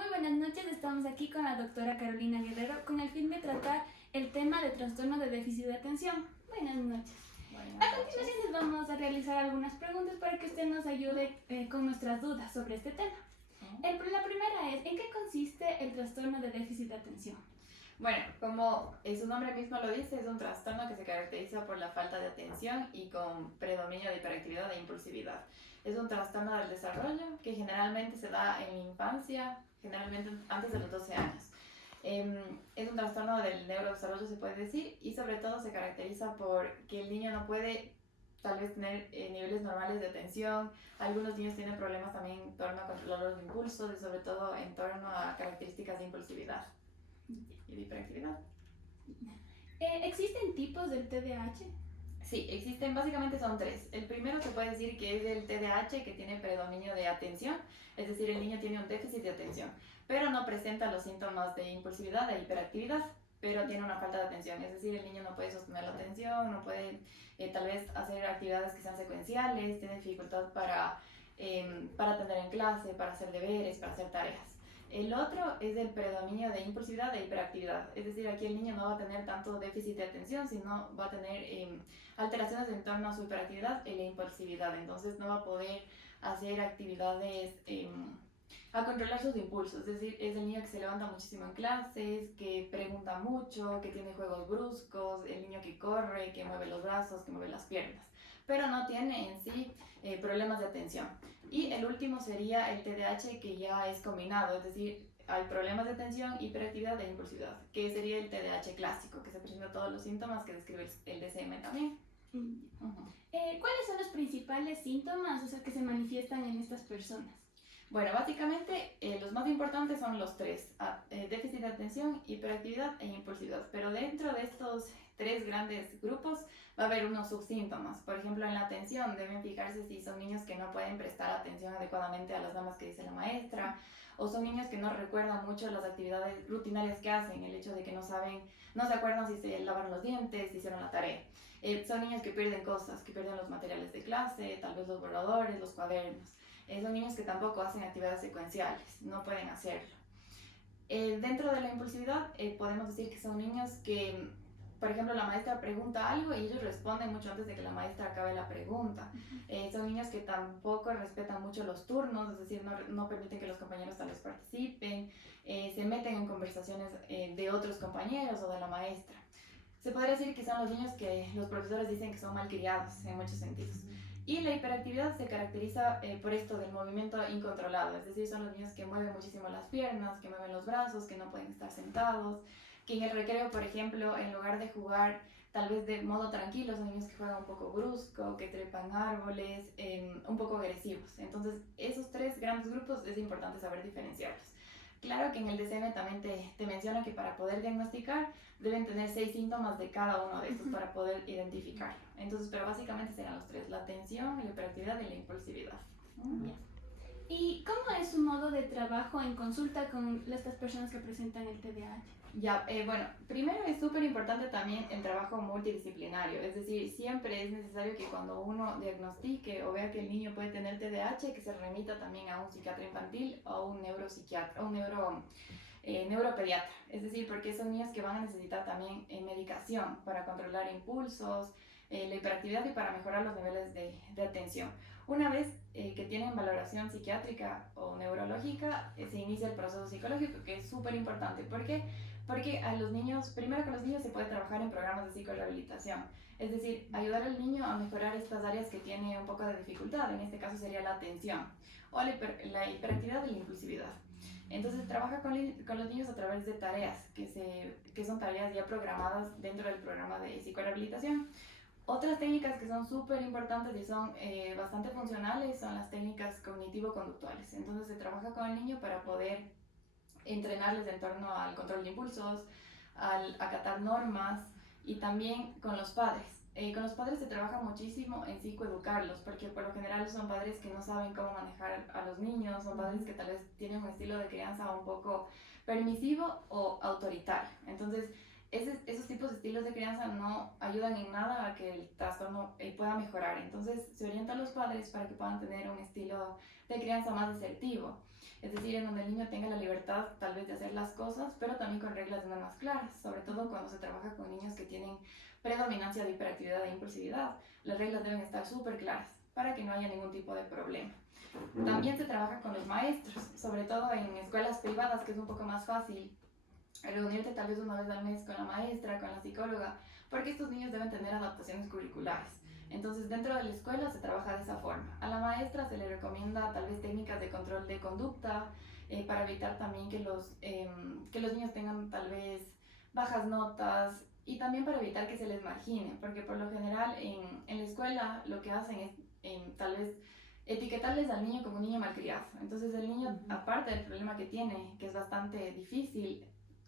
Muy buenas noches, estamos aquí con la doctora Carolina Guerrero con el fin de tratar el tema de trastorno de déficit de atención. Buenas noches. A continuación les vamos a realizar algunas preguntas para que usted nos ayude con nuestras dudas sobre este tema. La primera es, ¿en qué consiste el trastorno de déficit de atención? Bueno, como su nombre mismo lo dice, es un trastorno que se caracteriza por la falta de atención y con predominio de hiperactividad e impulsividad. Es un trastorno del desarrollo que generalmente se da en la infancia, generalmente antes de los 12 años. Es un trastorno del neurodesarrollo, se puede decir, y sobre todo se caracteriza por que el niño no puede tal vez tener niveles normales de atención. Algunos niños tienen problemas también en torno a controlar los impulsos y sobre todo en torno a características de impulsividad y de hiperactividad. ¿Existen tipos del TDAH? Sí, existen, básicamente son tres. El primero se puede decir que es el TDAH, que tiene predominio de atención, es decir, el niño tiene un déficit de atención, pero no presenta los síntomas de impulsividad e hiperactividad, pero tiene una falta de atención, es decir, el niño no puede sostener la atención, no puede tal vez hacer actividades que sean secuenciales, tiene dificultad para atender en clase, para hacer deberes, para hacer tareas. El otro es el predominio de impulsividad e hiperactividad, es decir, aquí el niño no va a tener tanto déficit de atención, sino va a tener alteraciones en torno a su hiperactividad y la impulsividad, entonces no va a poder hacer actividades a controlar sus impulsos, es decir, es el niño que se levanta muchísimo en clases, que pregunta mucho, que tiene juegos bruscos, el niño que corre, que mueve los brazos, que mueve las piernas, pero no tiene en sí problemas de atención. Y el último sería el TDAH, que ya es combinado, es decir, hay problemas de atención, hiperactividad e impulsividad, que sería el TDAH clásico, que se presenta todos los síntomas que describe el DSM también. ¿Cuáles son los principales síntomas, que se manifiestan en estas personas? Bueno, básicamente los más importantes son los tres, déficit de atención, hiperactividad e impulsividad, pero dentro de estos tres grandes grupos va a haber unos subsíntomas. Por ejemplo, en la atención deben fijarse si son niños que no pueden prestar atención adecuadamente a las normas que dice la maestra, o son niños que no recuerdan mucho las actividades rutinarias que hacen, el hecho de que no se acuerdan si se lavaron los dientes, si hicieron la tarea. Son niños que pierden cosas, que pierden los materiales de clase, tal vez los borradores, los cuadernos. Son niños que tampoco hacen actividades secuenciales, no pueden hacerlo. Dentro de la impulsividad podemos decir que son niños que, por ejemplo, la maestra pregunta algo y ellos responden mucho antes de que la maestra acabe la pregunta. Son niños que tampoco respetan mucho los turnos, es decir, no permiten que los compañeros tal vez participen, se meten en conversaciones de otros compañeros o de la maestra. Se podría decir que son los niños que los profesores dicen que son malcriados en muchos sentidos. Y la hiperactividad se caracteriza por esto del movimiento incontrolado, es decir, son los niños que mueven muchísimo las piernas, que mueven los brazos, que no pueden estar sentados, que en el recreo, por ejemplo, en lugar de jugar tal vez de modo tranquilo, son niños que juegan un poco brusco, que trepan árboles, un poco agresivos. Entonces, esos tres grandes grupos es importante saber diferenciarlos. Claro que en el DSM también te menciona que para poder diagnosticar deben tener 6 síntomas de cada uno de estos para poder identificarlo. Entonces, pero básicamente serán los tres: la atención, la hiperactividad y la impulsividad. Bien. ¿Y cómo es su modo de trabajo en consulta con estas personas que presentan el TDAH? Ya, bueno, primero es súper importante también el trabajo multidisciplinario, es decir, siempre es necesario que cuando uno diagnostique o vea que el niño puede tener TDAH, que se remita también a un psiquiatra infantil o un neuropsiquiatra, un neuropediatra, es decir, porque son niños que van a necesitar también medicación para controlar impulsos, la hiperactividad y para mejorar los niveles de atención. Una vez que tienen valoración psiquiátrica o neurológica, se inicia el proceso psicológico, que es súper importante. ¿Por qué? Porque a los niños, primero con los niños se puede trabajar en programas de psicorehabilitación, es decir, ayudar al niño a mejorar estas áreas que tiene un poco de dificultad, en este caso sería la atención, o la hiperactividad y la impulsividad. Entonces trabaja con los niños a través de tareas, que son tareas ya programadas dentro del programa de psicorehabilitación. Otras técnicas que son súper importantes y son bastante funcionales son las técnicas cognitivo-conductuales. Entonces se trabaja con el niño para poder entrenarles en torno al control de impulsos, al acatar normas, y también con los padres. Con los padres se trabaja muchísimo en psicoeducarlos, porque por lo general son padres que no saben cómo manejar a los niños, son padres que tal vez tienen un estilo de crianza un poco permisivo o autoritario. Entonces, esos tipos de estilos de crianza no ayudan en nada a que el trastorno pueda mejorar. Entonces se orienta a los padres para que puedan tener un estilo de crianza más asertivo. Es decir, en donde el niño tenga la libertad tal vez de hacer las cosas, pero también con reglas más claras, sobre todo cuando se trabaja con niños que tienen predominancia de hiperactividad e impulsividad. Las reglas deben estar súper claras para que no haya ningún tipo de problema. También se trabaja con los maestros, sobre todo en escuelas privadas, que es un poco más fácil reunirte tal vez una vez al mes con la maestra, con la psicóloga, porque estos niños deben tener adaptaciones curriculares. Entonces, dentro de la escuela se trabaja de esa forma. A la maestra se le recomienda tal vez técnicas de control de conducta para evitar también que los niños tengan tal vez bajas notas y también para evitar que se les margine, porque por lo general en la escuela lo que hacen es tal vez etiquetarles al niño como un niño malcriado. Entonces el niño, aparte del problema que tiene, que es bastante difícil,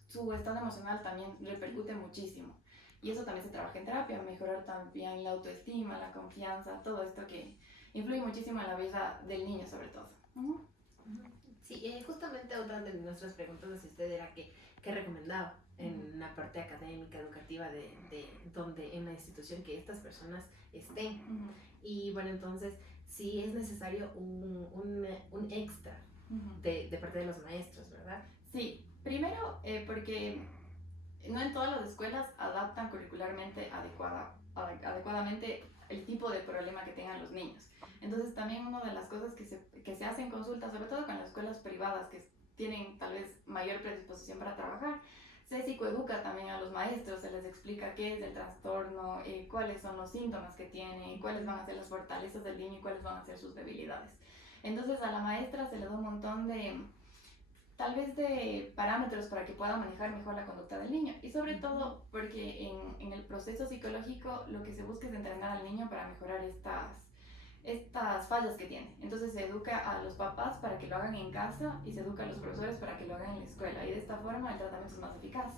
su estado emocional también repercute muchísimo. Y eso también se trabaja en terapia, mejorar también la autoestima, la confianza, todo esto que influye muchísimo en la vida del niño sobre todo. Sí, justamente otra de nuestras preguntas hacia usted era qué recomendaba en la parte académica, educativa, de donde en la institución que estas personas estén. Y bueno, entonces sí es necesario un extra de parte de los maestros, ¿verdad? Sí, primero porque no en todas las escuelas adaptan curricularmente adecuadamente el tipo de problema que tengan los niños. Entonces también una de las cosas que se hace en consulta, sobre todo con las escuelas privadas que tienen tal vez mayor predisposición para trabajar, se psicoeduca también a los maestros, se les explica qué es el trastorno, cuáles son los síntomas que tiene, cuáles van a ser las fortalezas del niño y cuáles van a ser sus debilidades. Entonces a la maestra se le da un montón de tal vez de parámetros para que pueda manejar mejor la conducta del niño y sobre todo porque en el proceso psicológico lo que se busca es entrenar al niño para mejorar estas fallas que tiene. Entonces se educa a los papás para que lo hagan en casa y se educa a los profesores para que lo hagan en la escuela y de esta forma el tratamiento es más eficaz.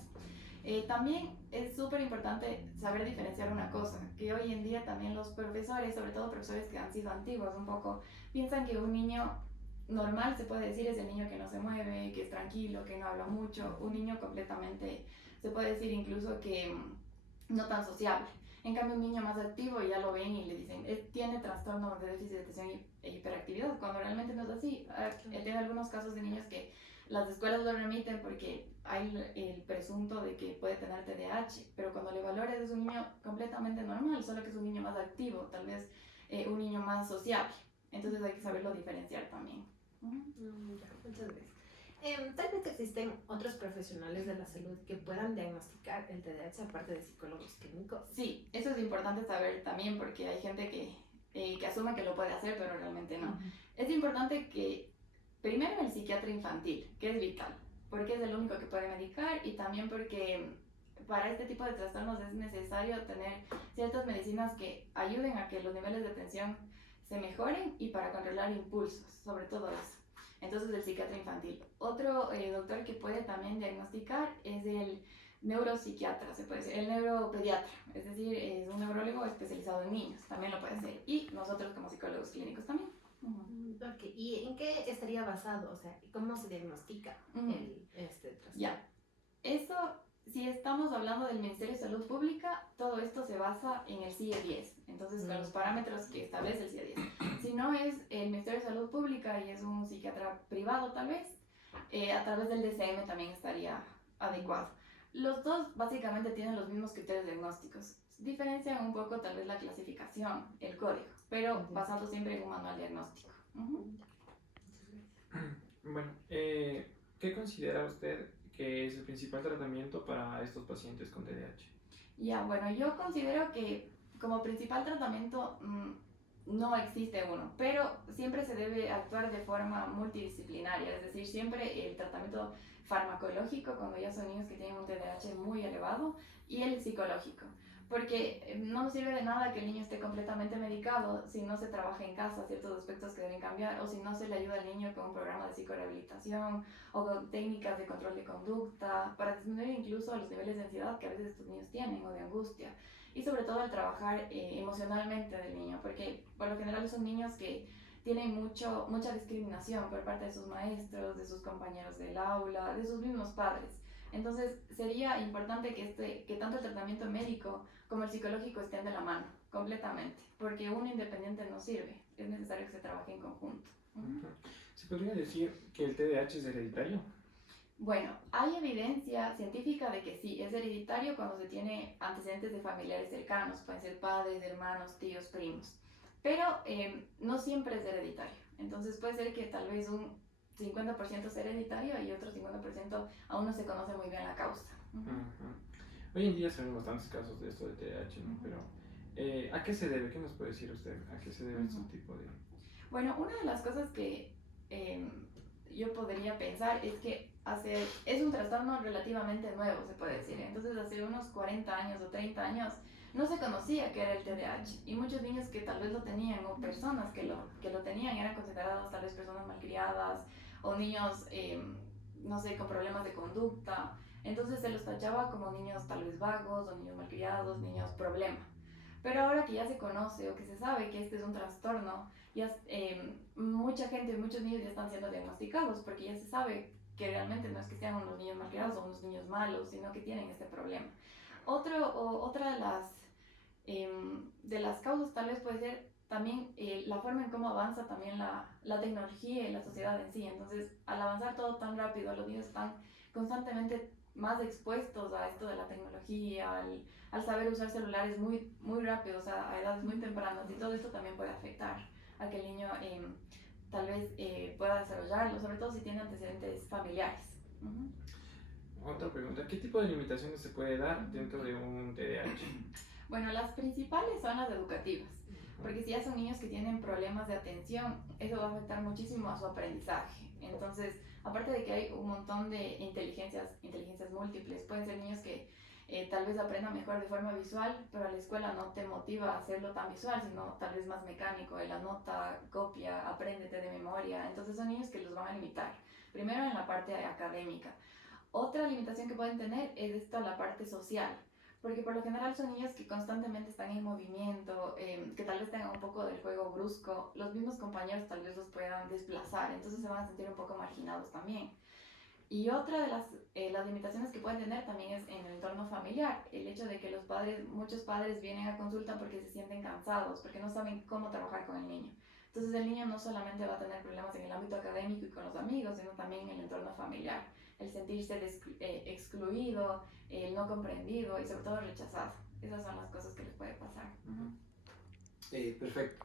También es súper importante saber diferenciar una cosa, que hoy en día también los profesores, sobre todo profesores que han sido antiguos un poco, piensan que un niño normal, se puede decir, es el niño que no se mueve, que es tranquilo, que no habla mucho, un niño completamente, se puede decir incluso que no tan sociable. En cambio, un niño más activo ya lo ven y le dicen, tiene trastorno de déficit de atención e hiperactividad, cuando realmente no es así. He tenido algunos casos de niños que las escuelas lo remiten porque hay el presunto de que puede tener TDAH, pero cuando le valores es un niño completamente normal, solo que es un niño más activo, tal vez un niño más sociable. Entonces hay que saberlo diferenciar también. Ya, muchas gracias. Tal vez existen otros profesionales de la salud que puedan diagnosticar el TDAH aparte de psicólogos clínicos. Sí, eso es importante saber también porque hay gente que asume que lo puede hacer, pero realmente no. Es importante que primero el psiquiatra infantil, que es vital, porque es el único que puede medicar y también porque para este tipo de trastornos es necesario tener ciertas medicinas que ayuden a que los niveles de atención se mejoren y para controlar impulsos, sobre todo eso. Entonces el psiquiatra infantil. Otro doctor que puede también diagnosticar es el neuropsiquiatra, se puede decir, el neuropediatra, es decir, es un neurólogo especializado en niños, también lo puede hacer. Y nosotros como psicólogos clínicos también. Okay. ¿Y en qué estaría basado? O sea, ¿cómo se diagnostica este trastorno? Ya, eso, si estamos hablando del Ministerio de Salud Pública, todo esto se basa en el CIE-10, entonces con los parámetros que establece el CIE-10. Si no es el Ministerio de Salud Pública y es un psiquiatra privado tal vez, a través del DCM también estaría adecuado. Los dos básicamente tienen los mismos criterios diagnósticos. Diferencian un poco tal vez la clasificación, el código, pero basado siempre en un manual diagnóstico. Bueno, ¿qué considera usted que es el principal tratamiento para estos pacientes con TDAH? Ya, bueno, yo considero que como principal tratamiento no existe uno, pero siempre se debe actuar de forma multidisciplinaria, es decir, siempre el tratamiento farmacológico cuando ya son niños que tienen un TDAH muy elevado y el psicológico, porque no nos sirve de nada que el niño esté completamente medicado si no se trabaja en casa ciertos aspectos que deben cambiar o si no se le ayuda al niño con un programa de psicorehabilitación o con técnicas de control de conducta para disminuir incluso los niveles de ansiedad que a veces estos niños tienen o de angustia. Y sobre todo el trabajar emocionalmente del niño, porque por lo general son niños que tienen mucha discriminación por parte de sus maestros, de sus compañeros del aula, de sus mismos padres. Entonces sería importante que tanto el tratamiento médico como el psicológico estén de la mano, completamente, porque uno independiente no sirve, es necesario que se trabaje en conjunto. Ujú. ¿Se podría decir que el TDAH es hereditario? Bueno, hay evidencia científica de que sí, es hereditario cuando se tiene antecedentes de familiares cercanos, pueden ser padres, hermanos, tíos, primos, pero no siempre es hereditario. Entonces puede ser que tal vez un 50% sea hereditario y otro 50% aún no se conoce muy bien la causa. Ujú. Hoy en día se ven bastantes casos de esto de TDAH, ¿no? Pero ¿a qué se debe? ¿Qué nos puede decir usted? ¿A qué se debe este tipo de...? Bueno, una de las cosas que yo podría pensar es que es un trastorno relativamente nuevo, se puede decir. Entonces, hace unos 40 años o 30 años no se conocía que era el TDAH y muchos niños que tal vez lo tenían o personas que lo tenían eran considerados tal vez personas malcriadas o niños, no sé, con problemas de conducta. Entonces se los tachaba como niños tal vez vagos o niños malcriados, niños problema. Pero ahora que ya se conoce o que se sabe que este es un trastorno, ya mucha gente, muchos niños ya están siendo diagnosticados porque ya se sabe que realmente no es que sean unos niños malcriados o unos niños malos, sino que tienen este problema. Otra de las causas tal vez puede ser también la forma en cómo avanza también la tecnología y la sociedad en sí. Entonces, al avanzar todo tan rápido, los niños están constantemente más expuestos a esto de la tecnología, al saber usar celulares muy, muy rápido, o sea, a edades muy tempranas, y todo esto también puede afectar a que el niño tal vez pueda desarrollarlo, sobre todo si tiene antecedentes familiares. Otra pregunta, ¿qué tipo de limitaciones se puede dar dentro de un TDAH? Bueno, las principales son las educativas, porque si ya son niños que tienen problemas de atención, eso va a afectar muchísimo a su aprendizaje. Entonces, aparte de que hay un montón de inteligencias múltiples, pueden ser niños que tal vez aprendan mejor de forma visual, pero a la escuela no te motiva a hacerlo tan visual, sino tal vez más mecánico, de la nota, copia, apréndete de memoria. Entonces son niños que los van a limitar, primero en la parte académica. Otra limitación que pueden tener es esto, la parte social, porque por lo general son niños que constantemente están en movimiento, que tal vez tengan un poco del juego brusco, los mismos compañeros tal vez los puedan desplazar, entonces se van a sentir un poco marginados también. Y otra de las limitaciones que pueden tener también es en el entorno familiar, el hecho de que muchos padres vienen a consulta porque se sienten cansados, porque no saben cómo trabajar con el niño. Entonces el niño no solamente va a tener problemas en el ámbito académico y con los amigos, sino también en el entorno familiar, el sentirse excluido, el no comprendido y sobre todo rechazado. Esas son las cosas que les puede pasar. Perfecto.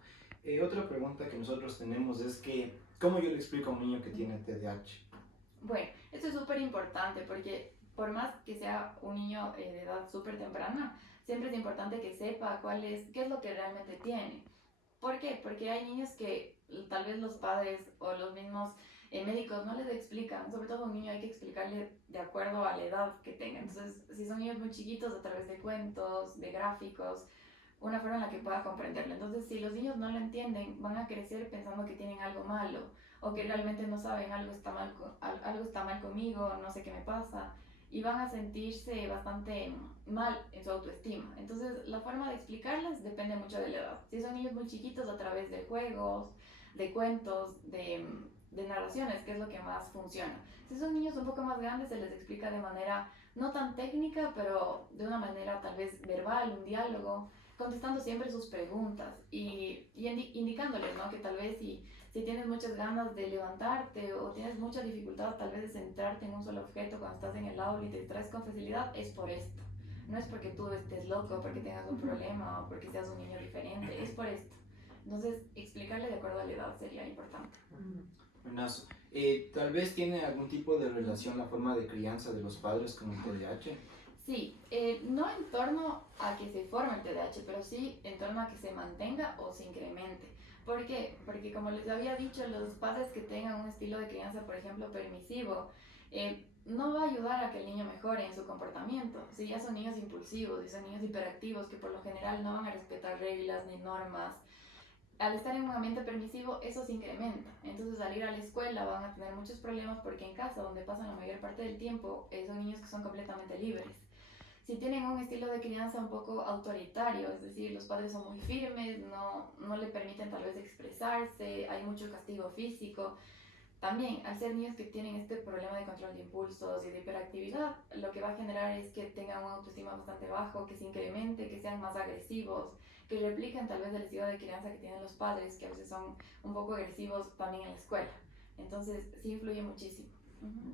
Otra pregunta que nosotros tenemos es que, ¿cómo yo le explico a un niño que tiene TDAH? Bueno, esto es súper importante porque por más que sea un niño de edad súper temprana, siempre es importante que sepa qué es lo que realmente tiene. ¿Por qué? Porque hay niños que tal vez los padres o los mismos médicos no les explican, sobre todo a un niño hay que explicarle de acuerdo a la edad que tenga. Entonces, si son niños muy chiquitos, a través de cuentos, de gráficos, una forma en la que pueda comprenderlo. Entonces, si los niños no lo entienden, van a crecer pensando que tienen algo malo o que realmente no saben algo está mal conmigo, no sé qué me pasa, y van a sentirse bastante mal en su autoestima. Entonces, la forma de explicarles depende mucho de la edad. Si son niños muy chiquitos, a través de juegos, de cuentos, de narraciones, que es lo que más funciona. Si son niños un poco más grandes, se les explica de manera no tan técnica, pero de una manera tal vez verbal, un diálogo, contestando siempre sus preguntas y indicándoles, ¿no? Que tal vez si tienes muchas ganas de levantarte o tienes mucha dificultad tal vez de centrarte en un solo objeto cuando estás en el aula y te distraes con facilidad, es por esto. No es porque tú estés loco, porque tengas un problema o porque seas un niño diferente, es por esto. Entonces, explicarle de acuerdo a la edad sería importante. Buenazo. Tal vez tiene algún tipo de relación la forma de crianza de los padres con el TDAH. Sí, no en torno a que se forme el TDAH, pero sí en torno a que se mantenga o se incremente. ¿Por qué? Porque como les había dicho, los padres que tengan un estilo de crianza, por ejemplo, permisivo, no va a ayudar a que el niño mejore en su comportamiento. Si ya son niños impulsivos y son niños hiperactivos que por lo general no van a respetar reglas ni normas, al estar en un ambiente permisivo eso se incrementa. Entonces al ir a la escuela van a tener muchos problemas porque en casa, donde pasan la mayor parte del tiempo, son niños que son completamente libres. Si tienen un estilo de crianza un poco autoritario, es decir, los padres son muy firmes, no le permiten tal vez expresarse, hay mucho castigo físico, también, al ser niños que tienen este problema de control de impulsos y de hiperactividad, lo que va a generar es que tengan una autoestima bastante bajo, que se incremente, que sean más agresivos, que repliquen tal vez el estilo de crianza que tienen los padres, que a veces son un poco agresivos también en la escuela. Entonces, sí influye muchísimo.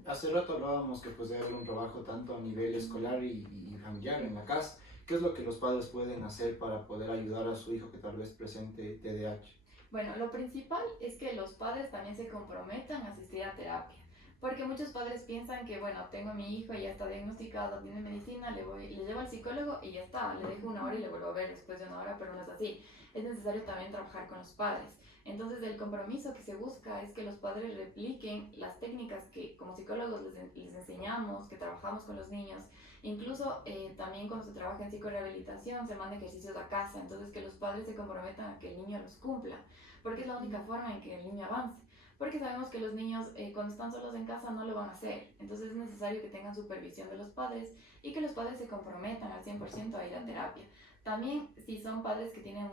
Hace rato hablábamos que pues debe haber un trabajo tanto a nivel escolar y familiar en la casa. ¿Qué es lo que los padres pueden hacer para poder ayudar a su hijo que tal vez presente TDAH? Bueno, lo principal es que los padres también se comprometan a asistir a terapia, porque muchos padres piensan que, bueno, tengo a mi hijo y ya está diagnosticado, tiene medicina, le llevo al psicólogo y ya está, le dejo 1 hora y le vuelvo a ver después de 1 hora, pero no es así. Es necesario también trabajar con los padres. Entonces, el compromiso que se busca es que los padres repliquen las técnicas que como psicólogos les enseñamos, que trabajamos con los niños. Incluso también cuando se trabaja en psicorehabilitación se manda ejercicios a casa, entonces que los padres se comprometan a que el niño los cumpla, porque es la única forma en que el niño avance. Porque sabemos que los niños cuando están solos en casa no lo van a hacer, entonces es necesario que tengan supervisión de los padres y que los padres se comprometan al 100% a ir a terapia. También si son padres que tienen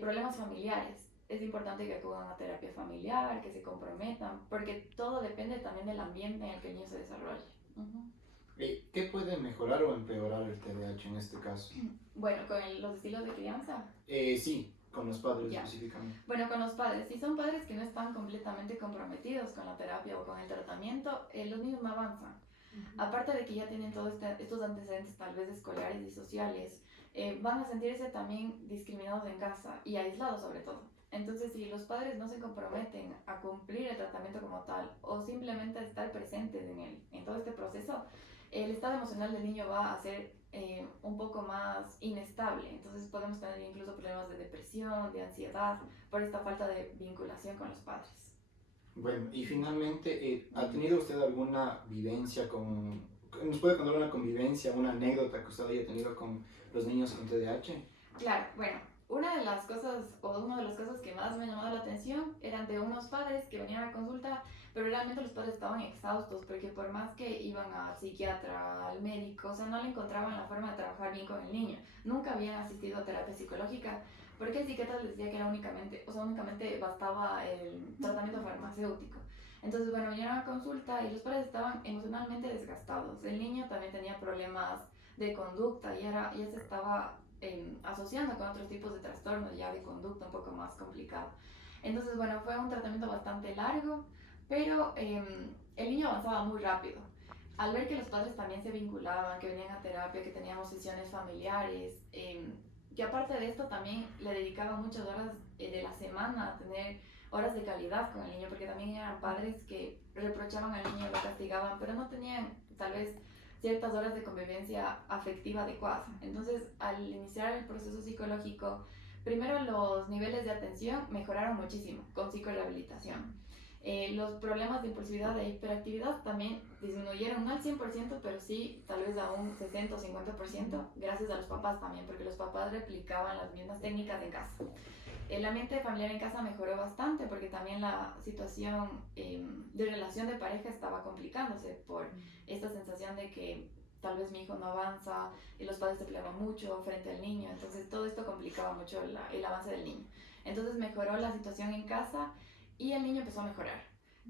problemas familiares, es importante que acudan a terapia familiar, que se comprometan, porque todo depende también del ambiente en el que el niño se desarrolle. ¿Qué puede mejorar o empeorar el TDAH en este caso? Bueno, con los estilos de crianza. Sí, con los padres Ya. específicamente. Bueno, con los padres. Si son padres que no están completamente comprometidos con la terapia o con el tratamiento, los niños no avanzan. Aparte de que ya tienen todos estos antecedentes tal vez escolares y sociales, van a sentirse también discriminados en casa y aislados sobre todo. Entonces, si los padres no se comprometen a cumplir el tratamiento como tal o simplemente a estar presentes en todo este proceso, el estado emocional del niño va a ser un poco más inestable. Entonces podemos tener incluso problemas de depresión, de ansiedad, por esta falta de vinculación con los padres. Bueno, y finalmente, ¿ha tenido usted alguna vivencia con... ¿Nos puede contar una convivencia, una anécdota que usted haya tenido con los niños con TDAH? Claro, bueno, uno de los casos que más me llamó la atención eran de unos padres que venían a consulta, pero realmente los padres estaban exhaustos porque por más que iban al psiquiatra, al médico, o sea, no le encontraban la forma de trabajar bien con el niño. Nunca habían asistido a terapia psicológica porque el psiquiatra les decía que era únicamente bastaba el tratamiento farmacéutico. Entonces, bueno, vinieron a consulta y los padres estaban emocionalmente desgastados. El niño también tenía problemas de conducta y ya se estaba asociando con otros tipos de trastornos ya de conducta un poco más complicado. Entonces, bueno, fue un tratamiento bastante largo, pero el niño avanzaba muy rápido. Al ver que los padres también se vinculaban, que venían a terapia, que teníamos sesiones familiares, que aparte de esto también le dedicaban muchas horas de la semana a tener horas de calidad con el niño, porque también eran padres que reprochaban al niño, lo castigaban, pero no tenían tal vez ciertas horas de convivencia afectiva adecuadas. Entonces, al iniciar el proceso psicológico, primero los niveles de atención mejoraron muchísimo con psicorehabilitación. Los problemas de impulsividad e hiperactividad también disminuyeron, no al 100%, pero sí tal vez a un 60 o 50%, gracias a los papás también, porque los papás replicaban las mismas técnicas en casa. El ambiente familiar en casa mejoró bastante porque también la situación de relación de pareja estaba complicándose por esta sensación de que tal vez mi hijo no avanza y los padres se peleaban mucho frente al niño, entonces todo esto complicaba mucho el avance del niño. Entonces mejoró la situación en casa y el niño empezó a mejorar.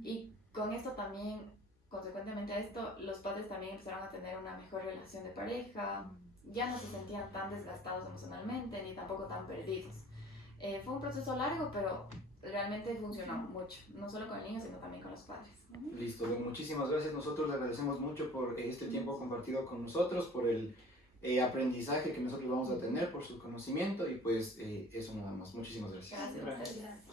Y con esto también, consecuentemente a esto, los padres también empezaron a tener una mejor relación de pareja, ya no se sentían tan desgastados emocionalmente ni tampoco tan perdidos. Fue un proceso largo, pero realmente funcionó mucho, no solo con el niño, sino también con los padres. Listo, muchísimas gracias. Nosotros le agradecemos mucho por este tiempo compartido con nosotros, por el aprendizaje que nosotros vamos a tener, por su conocimiento y pues eso nada más. Muchísimas gracias. Gracias.